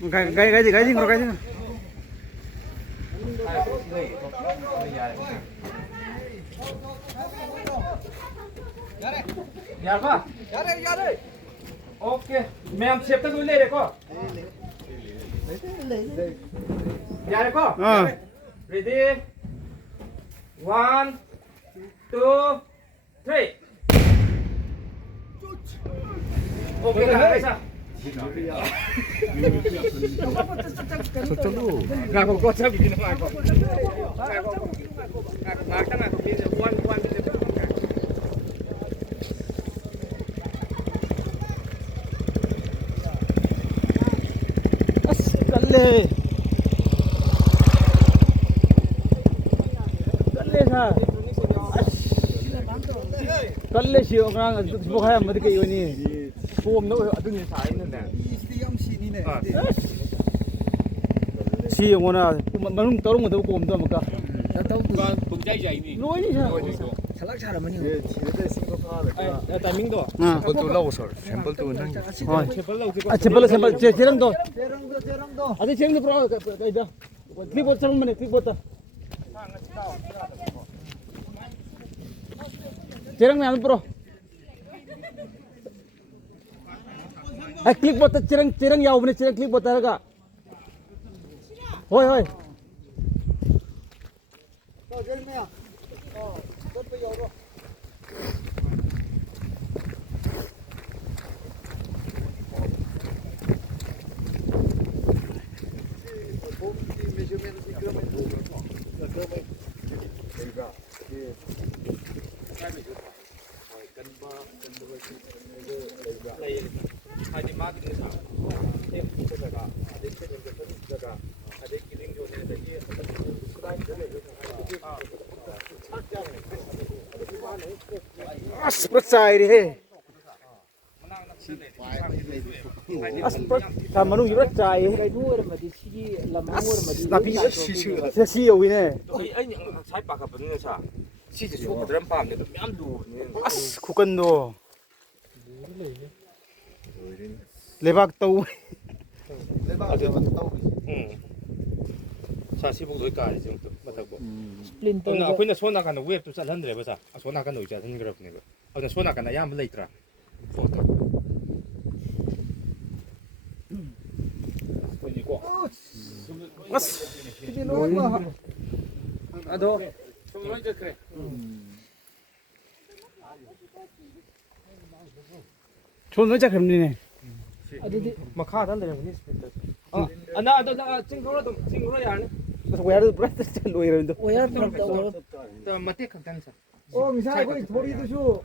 cái gì rồi cái gì यार को जा रे ओके मैं हम सेफ तक ले रे को यार को रेडी 1 2 3 ओके कैसा 저쪽으로 가고 고쳐 비는 거 알고 막다가 비는 원 깔래 깔래 사 깔래 시오 그냥 뭐 하야 뭐 이렇게 이거니 보험 넣어 어떤 다 있는데 시니네 시 영원아 만ung 떨어 못 되고 꼼도 먹까 cũng dây dày đi 로이니 사 살락 잘하면 예, 뒤에 생각하니까 타이밍도 샘플도 나오서 샘플도 는 아 제발로 제발 제랑도 재랑도 아니 제랑도 불어 이제 클립보드 잠깐만요 클립보드 제랑만 안 불어 아 클립보드 제랑 야오 보내 제랑 클립보드 하가 호이 호이 젤미야 또 열어 아스프라사이 해 아스프라 만ung 이거 짜이 cái đuôi mà thì chi làm ăn mà thì 나비 시시 여기네 anh sai bạc gặp vấn đề sao chỉ số của đám phạm này cũng ám đủ 아스 국간도 레박도 사시복 넣을까 지금 또 맞다고 splinter 나 앞에 손 나가는 웹도 잘 흔들어 보자 손 나가는 의자 흔들어 그러는 거 아, 손 나가는 야 한번 있더라 그리고 아스 아도 좀 먼저 그래 좋은 의자 그림이네 막하 단대는 거 스피커 아나나 친구로 야는 그래서 왜를 브레스 잘로 이러는데 오야 또 또 맞대 강단사 미사 거기 도리도 슈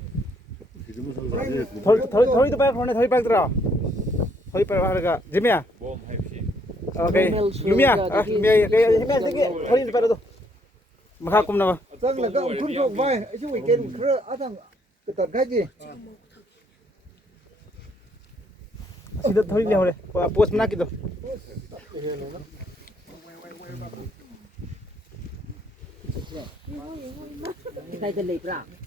더이도 빨리 보내 더이 빨리 들어 더이 빨리 하라가 지미야 뭐 할지 오케이 루미야 루미야 cái hết cái 더이 빨리 도 막하 꿈 나와 rằng là các ông thuộc vai chứ phải kén khờ á thằng cái tật cái gì 시도 더이 려 그래 포스 나기도 cái tay cái lệp ra